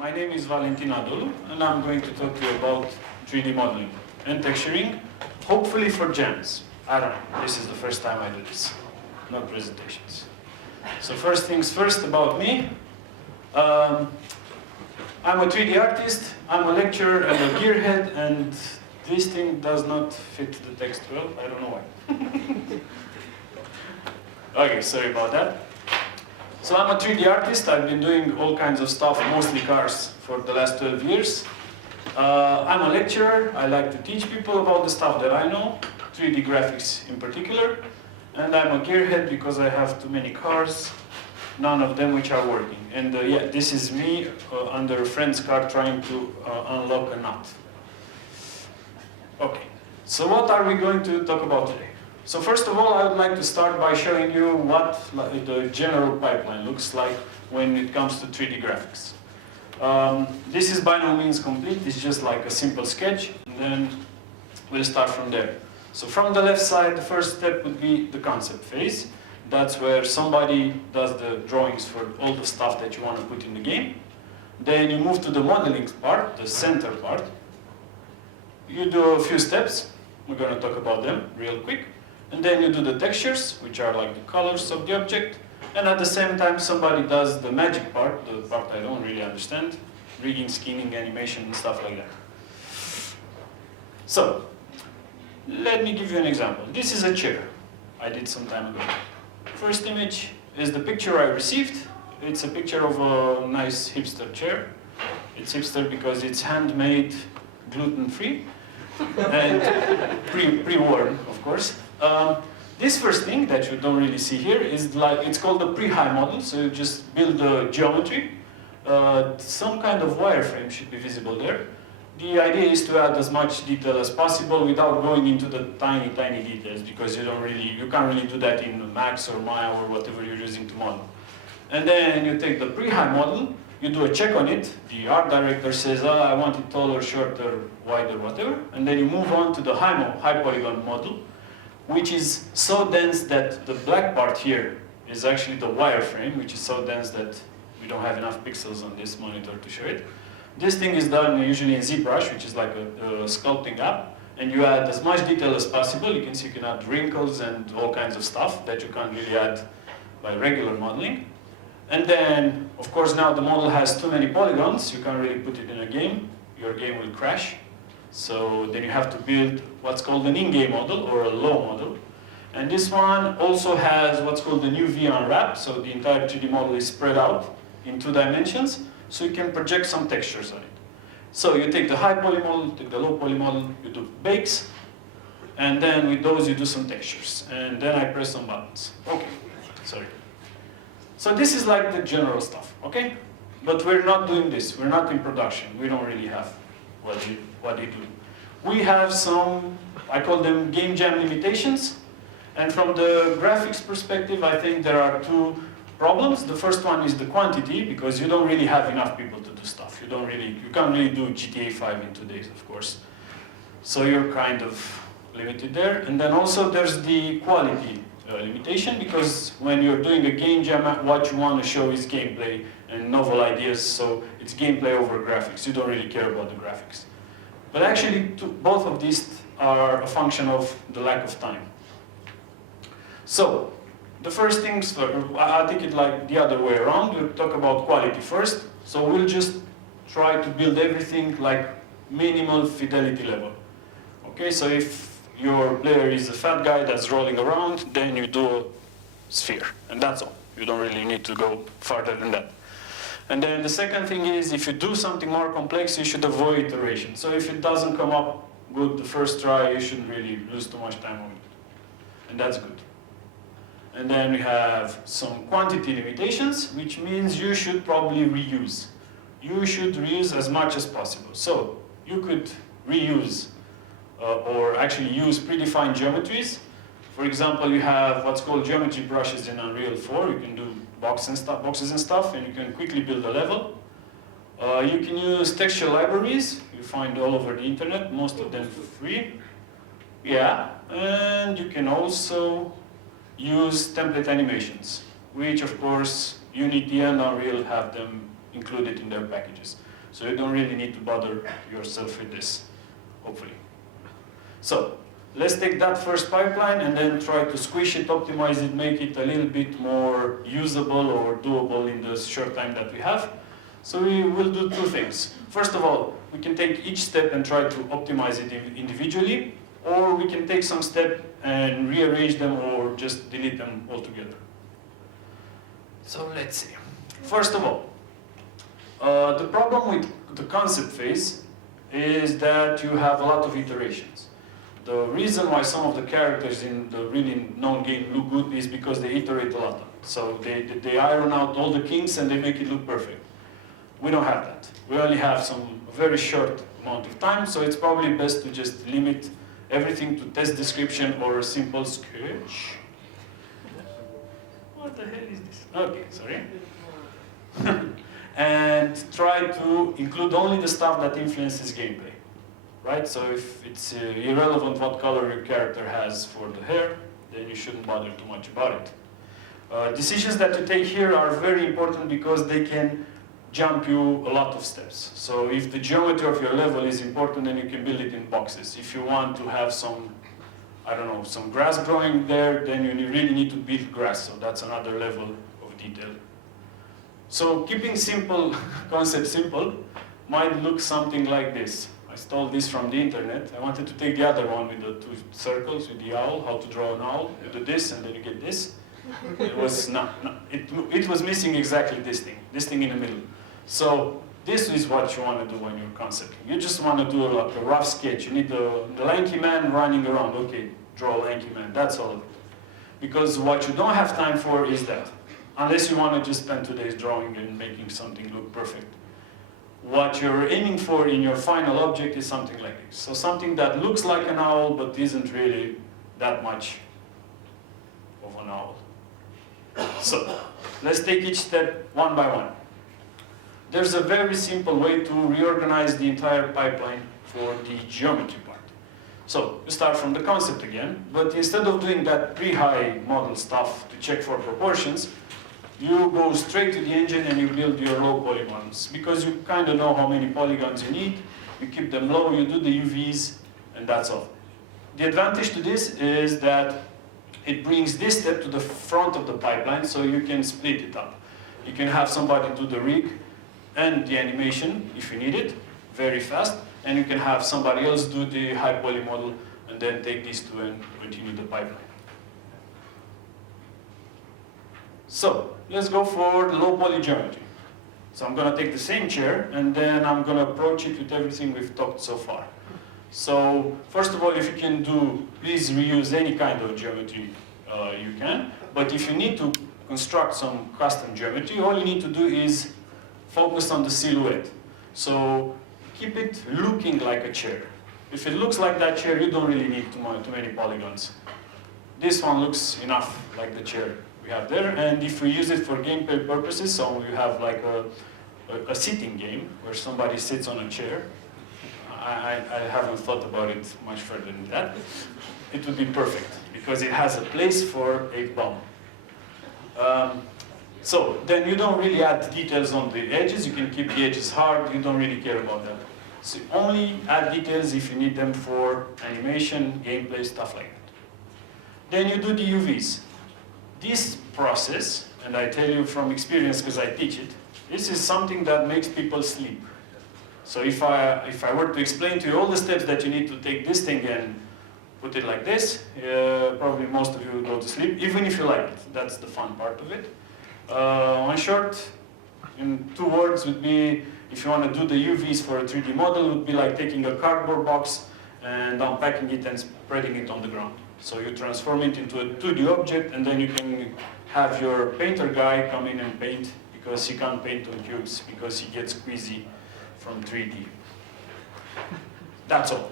My name is Valentin Nadolu, and I'm going to talk to you about 3D modeling and texturing, hopefully for jams. I don't know, this is the first time I do this, no presentations. So first things first about me. I'm a 3D artist, I'm a lecturer and a gearhead, and this thing does not fit the text well, I don't know why. Okay, sorry about that. So I'm a 3D artist. I've been doing all kinds of stuff, mostly cars, for the last 12 years. I'm a lecturer. I like to teach people about the stuff that I know, 3D graphics in particular. And I'm a gearhead because I have too many cars, none of them which are working. And yeah, this is me under a friend's car trying to unlock a nut. Okay, so what are we going to talk about today? So first of all, I would like to start by showing you what the general pipeline looks like when it comes to 3D graphics. This is by no means complete, it's just like a simple sketch, and then we'll start from there. So from the left side, the first step would be the concept phase. That's where somebody does the drawings for all the stuff that you want to put in the game. Then you move to the modeling part, the center part. You do a few steps, we're going to talk about them real quick. And then you do the textures, which are like the colors of the object. And at the same time, somebody does the magic part, the part I don't really understand, rigging, skinning, animation, and stuff like that. So, let me give you an example. This is a chair I did some time ago. First image is the picture I received. It's a picture of a nice hipster chair. It's hipster because it's handmade, gluten-free, and pre-worn, of course. This first thing that you don't really see here is like, it's called the pre-high model, so you just build the geometry. Some kind of wireframe should be visible there. The idea is to add as much detail as possible without going into the tiny details, because you can't really do that in Max or Maya or whatever you're using to model. And then you take the pre-high model, you do a check on it, the art director says, I want it taller, shorter, wider, whatever, and then you move on to the high polygon model, which is so dense that the black part here is actually the wireframe, which is so dense that we don't have enough pixels on this monitor to show it. This thing is done usually in ZBrush, which is like a sculpting app, and you add as much detail as possible. You can see you can add wrinkles and all kinds of stuff that you can't really add by regular modeling. And then, of course, now the model has too many polygons, you can't really put it in a game. Your game will crash. So then you have to build what's called an in-game model or a low model. And this one also has what's called the UV unwrap, so the entire 3D model is spread out in 2 dimensions, so you can project some textures on it. So you take the high poly model, take the low poly model, you do bakes, and then with those you do some textures. And then I press some buttons. Okay, sorry. So this is like the general stuff, okay? But we're not doing this, we're not in production, we don't really have what they do. We have some, I call them game jam limitations. And from the graphics perspective, I think there are 2 problems. The first one is the quantity, because you don't really have enough people to do stuff. You can't really do GTA 5 in 2 days, of course. So you're kind of limited there. And then also there's the quality limitation, because when you're doing a game jam, what you want to show is gameplay and novel ideas, so it's gameplay over graphics. You don't really care about the graphics. But actually, both of these are a function of the lack of time. So, the first things, I'll take it like the other way around. We'll talk about quality first. So we'll just try to build everything like minimal fidelity level. Okay, so if your player is a fat guy that's rolling around, then you do a sphere, and that's all. You don't really need to go farther than that. And then the second thing is, if you do something more complex, you should avoid iteration. So if it doesn't come up good the first try, you shouldn't really lose too much time on it. And that's good. And then we have some quantity limitations, which means you should probably reuse. You should reuse as much as possible. So you could reuse or actually use predefined geometries. For example, you have what's called geometry brushes in Unreal 4. You can do boxes and stuff, and you can quickly build a level. You can use texture libraries. You find all over the internet, most of them for free. Yeah, and you can also use template animations, which of course Unity and Unreal have them included in their packages. So you don't really need to bother yourself with this, hopefully. So let's take that first pipeline and then try to squish it, optimize it, make it a little bit more usable or doable in the short time that we have. So we will do two things. First of all, we can take each step and try to optimize it individually, or we can take some step and rearrange them or just delete them altogether. So let's see. First of all, the problem with the concept phase is that you have a lot of iterations. The reason why some of the characters in the really known game look good is because they iterate a lot. So they iron out all the kinks and they make it look perfect. We don't have that. We only have some very short amount of time, so it's probably best to just limit everything to test description or a simple sketch. What the hell is this? Okay, sorry. And try to include only the stuff that influences gameplay, right? So if it's irrelevant what color your character has for the hair, then you shouldn't bother too much about it. Decisions that you take here are very important because they can jump you a lot of steps. So if the geometry of your level is important, then you can build it in boxes. If you want to have some, I don't know, some grass growing there, then you really need to build grass. So that's another level of detail. So keeping simple concept simple might look something like this. I stole this from the internet. I wanted to take the other one with the two circles, with the owl, how to draw an owl. You do this and then you get this. It was it was missing exactly this thing in the middle. So this is what you want to do when you're concepting. You just want to do like a rough sketch. You need the lanky man running around. Okay, draw a lanky man. That's all of it. Because what you don't have time for is that. Unless you want to just spend 2 days drawing and making something look perfect. What you're aiming for in your final object is something like this. So something that looks like an owl but isn't really that much of an owl. So let's take each step one by one. There's a very simple way to reorganize the entire pipeline for the geometry part. So you start from the concept again, but instead of doing that pre-high model stuff to check for proportions, you go straight to the engine and you build your low polygons. Because you kind of know how many polygons you need, you keep them low, you do the UVs, and that's all. The advantage to this is that it brings this step to the front of the pipeline, so you can split it up. You can have somebody do the rig and the animation, if you need it, very fast, and you can have somebody else do the high poly model, and then take these two and continue the pipeline. So, let's go for the low poly geometry. So I'm going to take the same chair, and then I'm going to approach it with everything we've talked so far. So, first of all, if you can do, please reuse any kind of geometry you can. But if you need to construct some custom geometry, all you need to do is focus on the silhouette. So, keep it looking like a chair. If it looks like that chair, you don't really need too many polygons. This one looks enough like the chair we have there. And if we use it for gameplay purposes, so you have like a sitting game where somebody sits on a chair, I haven't thought about it much further than that. It would be perfect because it has a place for a bomb. So then you don't really add details on the edges. You can keep the edges hard. You don't really care about that. So only add details if you need them for animation, gameplay, stuff like that. Then you do the UVs. This process, and I tell you from experience because I teach it, this is something that makes people sleep. So if I were to explain to you all the steps that you need to take this thing and put it like this, probably most of you will go to sleep, even if you like it. That's the fun part of it. One short, in 2 words, would be, if you want to do the UVs for a 3D model, would be like taking a cardboard box and unpacking it and spreading it on the ground. So you transform it into a 2D object, and then you can have your painter guy come in and paint, because he can't paint on cubes, because he gets queasy from 3D. That's all.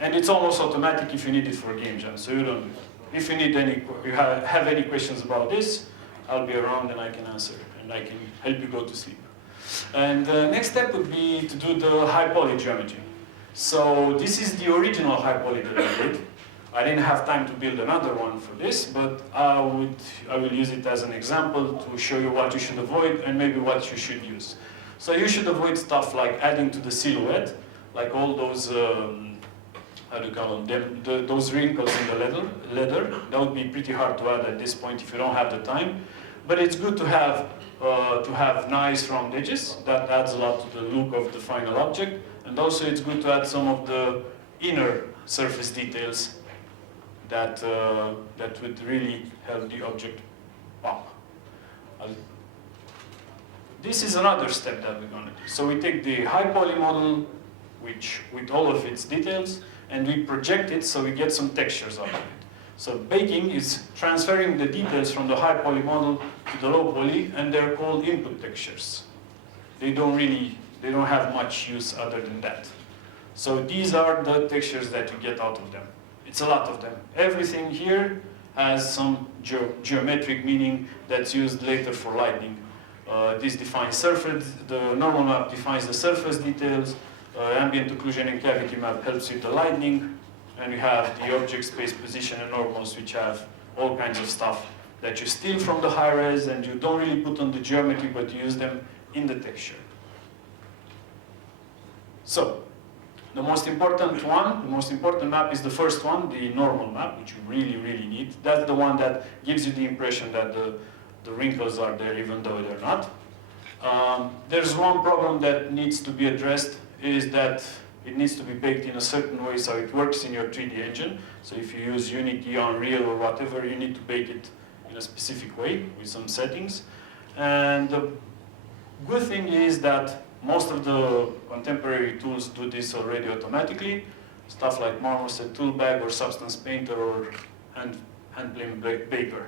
And it's almost automatic if you need it for a game jam, so you don't. If you need have any questions about this, I'll be around and I can answer, and I can help you go to sleep. And the next step would be to do the high poly geometry. So this is the original high poly that I did. I didn't have time to build another one for this, but I will use it as an example to show you what you should avoid and maybe what you should use. So you should avoid stuff like adding to the silhouette, like all those, how do you call them, those wrinkles in the leather. That would be pretty hard to add at this point if you don't have the time. But it's good to have nice round edges. That adds a lot to the look of the final object. And also it's good to add some of the inner surface details that would really help the object pop. This is another step that we're going to do. So we take the high poly model, with all of its details, and we project it so we get some textures out of it. So baking is transferring the details from the high poly model to the low poly, and they're called input textures. They don't have much use other than that. So these are the textures that you get out of them. It's a lot of them. Everything here has some geometric meaning that's used later for lighting. This defines surface, the normal map defines the surface details, ambient occlusion and cavity map helps with the lighting, and you have the object space position and normals, which have all kinds of stuff that you steal from the high res and you don't really put on the geometry, but you use them in the texture. So, the most important map is the first one, the normal map, which you really, really need. That's the one that gives you the impression that the wrinkles are there even though they're not. There's one problem that needs to be addressed, is that it needs to be baked in a certain way so it works in your 3D engine. So if you use Unity, Unreal, or whatever, you need to bake it in a specific way with some settings. And the good thing is that most of the contemporary tools do this already automatically. Stuff like Marmoset Toolbag or Substance Painter or Handplane Baker.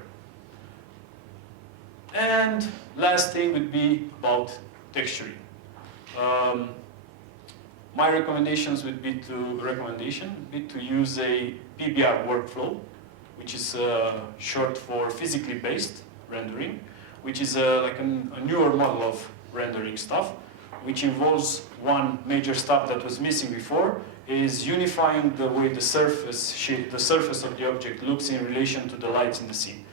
And last thing would be about texturing. My recommendation would be to use a PBR workflow, which is short for physically based rendering, which is like a newer model of rendering stuff, which involves one major step that was missing before, is unifying the way the surface of the object looks in relation to the lights in the scene.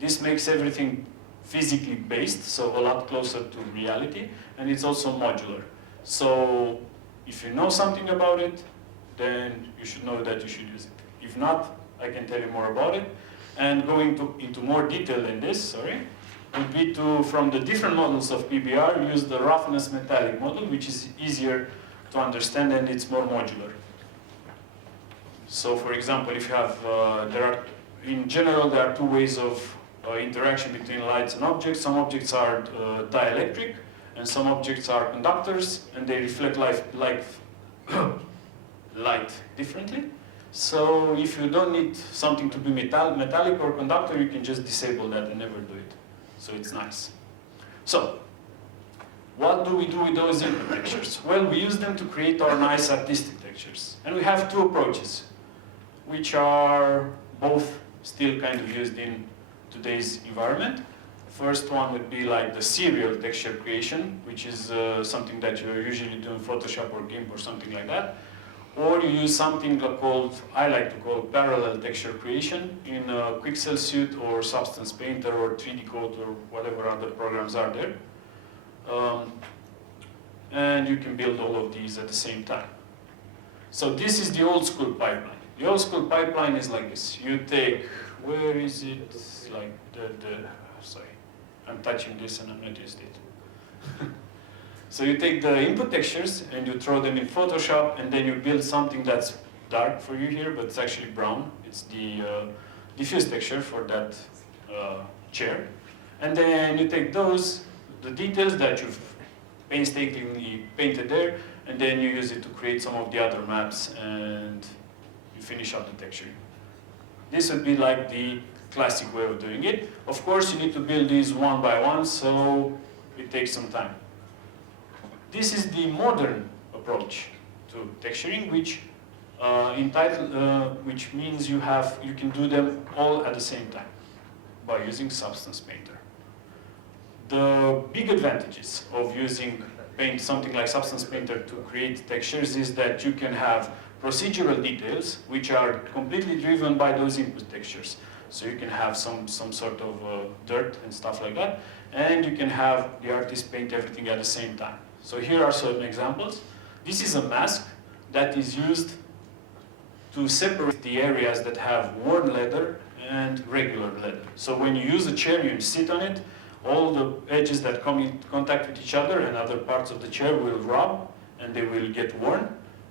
This makes everything physically based, so a lot closer to reality, and it's also modular. So if you know something about it, then you should know that you should use it. If not, I can tell you more about it. And going into more detail than this, would be to, from the different models of PBR, use the roughness metallic model, which is easier to understand and it's more modular. So for example, if you have, in general, there are two ways of interaction between lights and objects. Some objects are dielectric, and some objects are conductors, and they reflect light differently. So if you don't need something to be metallic or conductor, you can just disable that and never do it. So it's nice. So, what do we do with those input textures? Well, we use them to create our nice artistic textures. And we have two approaches, which are both still kind of used in today's environment. First one would be like the serial texture creation, which is something that you usually do in Photoshop or GIMP or something like that. Or you use something called, I like to call parallel texture creation in Quixel Suite or Substance Painter or 3D Code or whatever other programs are there. And you can build all of these at the same time. So this is the old school pipeline. The old school pipeline is like this. You take, where is it? Like sorry, I'm touching this and I'm not used to it. So you take the input textures and you throw them in Photoshop, and then you build something that's dark for you here, but it's actually brown. It's the diffuse texture for that chair. And then you take the details that you've painstakingly painted there, and then you use it to create some of the other maps, and you finish up the texturing. This would be like the classic way of doing it. Of course, you need to build these one by one, so it takes some time. This is the modern approach to texturing, which which means you can do them all at the same time by using Substance Painter. The big advantages of using something like Substance Painter to create textures is that you can have procedural details which are completely driven by those input textures. So you can have some sort of dirt and stuff like that, and you can have the artist paint everything at the same time. So here are some examples. This is a mask that is used to separate the areas that have worn leather and regular leather. So when you use a chair, you sit on it, all the edges that come in contact with each other and other parts of the chair will rub and they will get worn.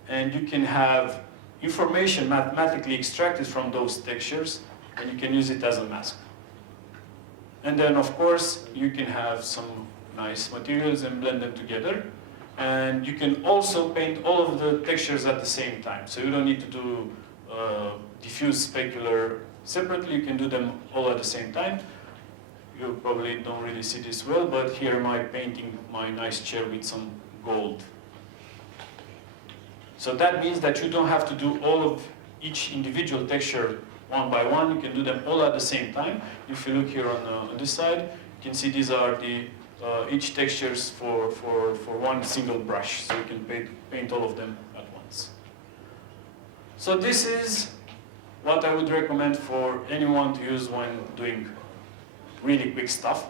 And you can have information mathematically extracted from those textures and you can use it as a mask. And then of course you can have some nice materials and blend them together. And you can also paint all of the textures at the same time. So you don't need to do diffuse specular separately, you can do them all at the same time. You probably don't really see this well, but here am I painting my nice chair with some gold. So that means that you don't have to do all of each individual texture one by one, you can do them all at the same time. If you look here on this side, you can see these are the each textures for one single brush, so you can paint all of them at once. So this is what I would recommend for anyone to use when doing really quick stuff,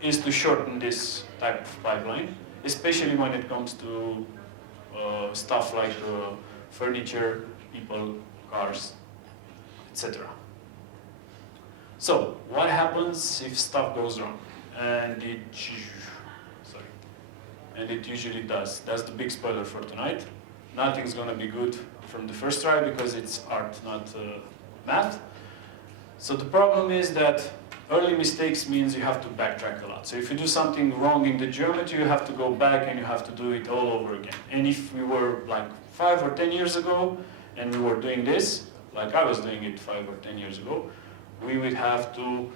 is to shorten this type of pipeline, especially when it comes to stuff like furniture, people, cars, etc. So, what happens if stuff goes wrong? And it usually does. That's the big spoiler for tonight. Nothing's going to be good from the first try because it's art, not math. So the problem is that early mistakes means you have to backtrack a lot. So if you do something wrong in the geometry, you have to go back and you have to do it all over again. And if we were like 5 or 10 years ago and we were doing this, like I was doing it 5 or 10 years ago, we would have to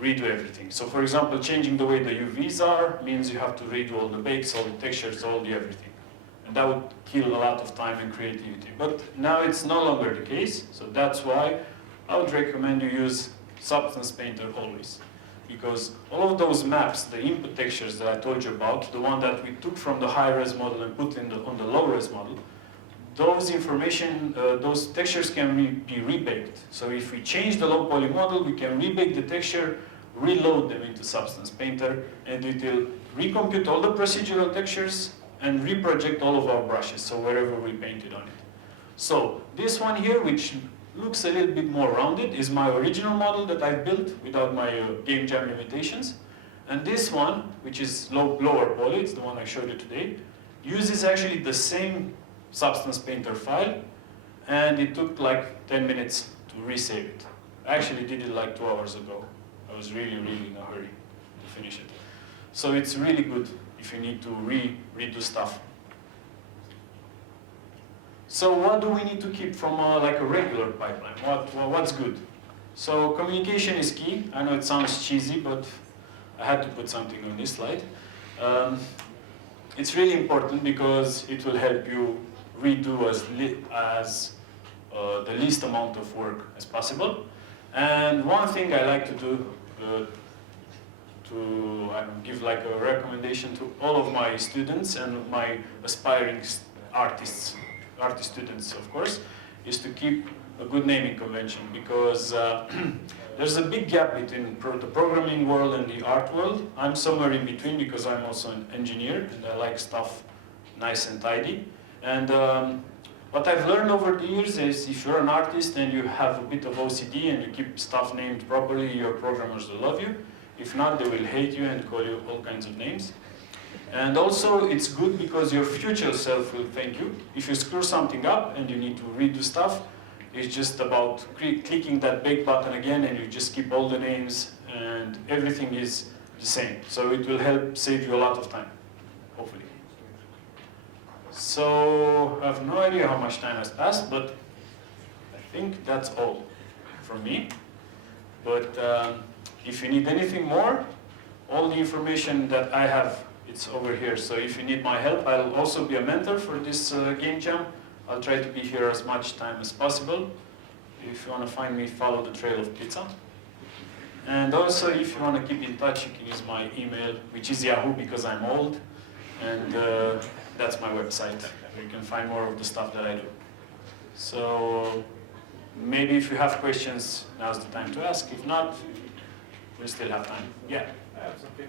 redo everything. So for example, changing the way the UVs are means you have to redo all the bakes, all the textures, all the everything. And that would kill a lot of time and creativity. But now it's no longer the case, so that's why I would recommend you use Substance Painter always. Because all of those maps, the input textures that I told you about, the one that we took from the high-res model and put on the low-res model, those information, those textures can be rebaked. So if we change the low poly model, we can rebake the texture, reload them into Substance Painter, and it will recompute all the procedural textures and reproject all of our brushes, so wherever we painted on it. So this one here, which looks a little bit more rounded, is my original model that I built without my Game Jam limitations. And this one, which is lower poly, it's the one I showed you today, uses actually the same Substance Painter file, and it took like 10 minutes to resave it. I actually did it like 2 hours ago. I was really, really in a hurry to finish it. So it's really good if you need to redo stuff. So what do we need to keep from like a regular pipeline? What's good? So communication is key. I know it sounds cheesy, but I had to put something on this slide. It's really important because it will help you redo the least amount of work as possible. And one thing I like to do to give like a recommendation to all of my students and my aspiring artist students, of course, is to keep a good naming convention, because there's a big gap between the programming world and the art world. I'm somewhere in between because I'm also an engineer and I like stuff nice and tidy. And what I've learned over the years is if you're an artist and you have a bit of OCD and you keep stuff named properly, your programmers will love you. If not, they will hate you and call you all kinds of names. And also, it's good because your future self will thank you. If you screw something up and you need to redo stuff, it's just about clicking that bake button again and you just keep all the names and everything is the same. So it will help save you a lot of time, hopefully. So I have no idea how much time has passed, but I think that's all from me. But if you need anything more, all the information that I have, it's over here. So if you need my help, I'll also be a mentor for this game jam. I'll try to be here as much time as possible. If you want to find me, follow the trail of pizza. And also, if you want to keep in touch, you can use my email, which is Yahoo because I'm old. And that's my website, where you can find more of the stuff that I do. So maybe if you have questions, now's the time to ask. If not, we still have time. Yeah? have something.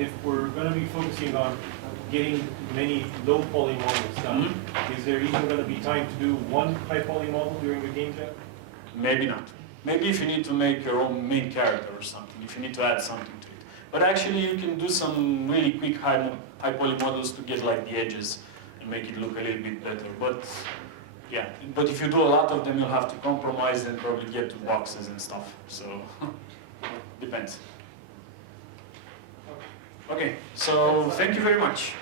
If we're going to be focusing on getting many low poly models done, is there even going to be time to do one high poly model during the game jam? Maybe not. Maybe if you need to make your own main character or something, if you need to add something to it. But actually you can do some really quick high poly models to get like the edges and make it look a little bit better. But yeah, but if you do a lot of them, you'll have to compromise and probably get to boxes and stuff. So depends. Okay, so thank you very much.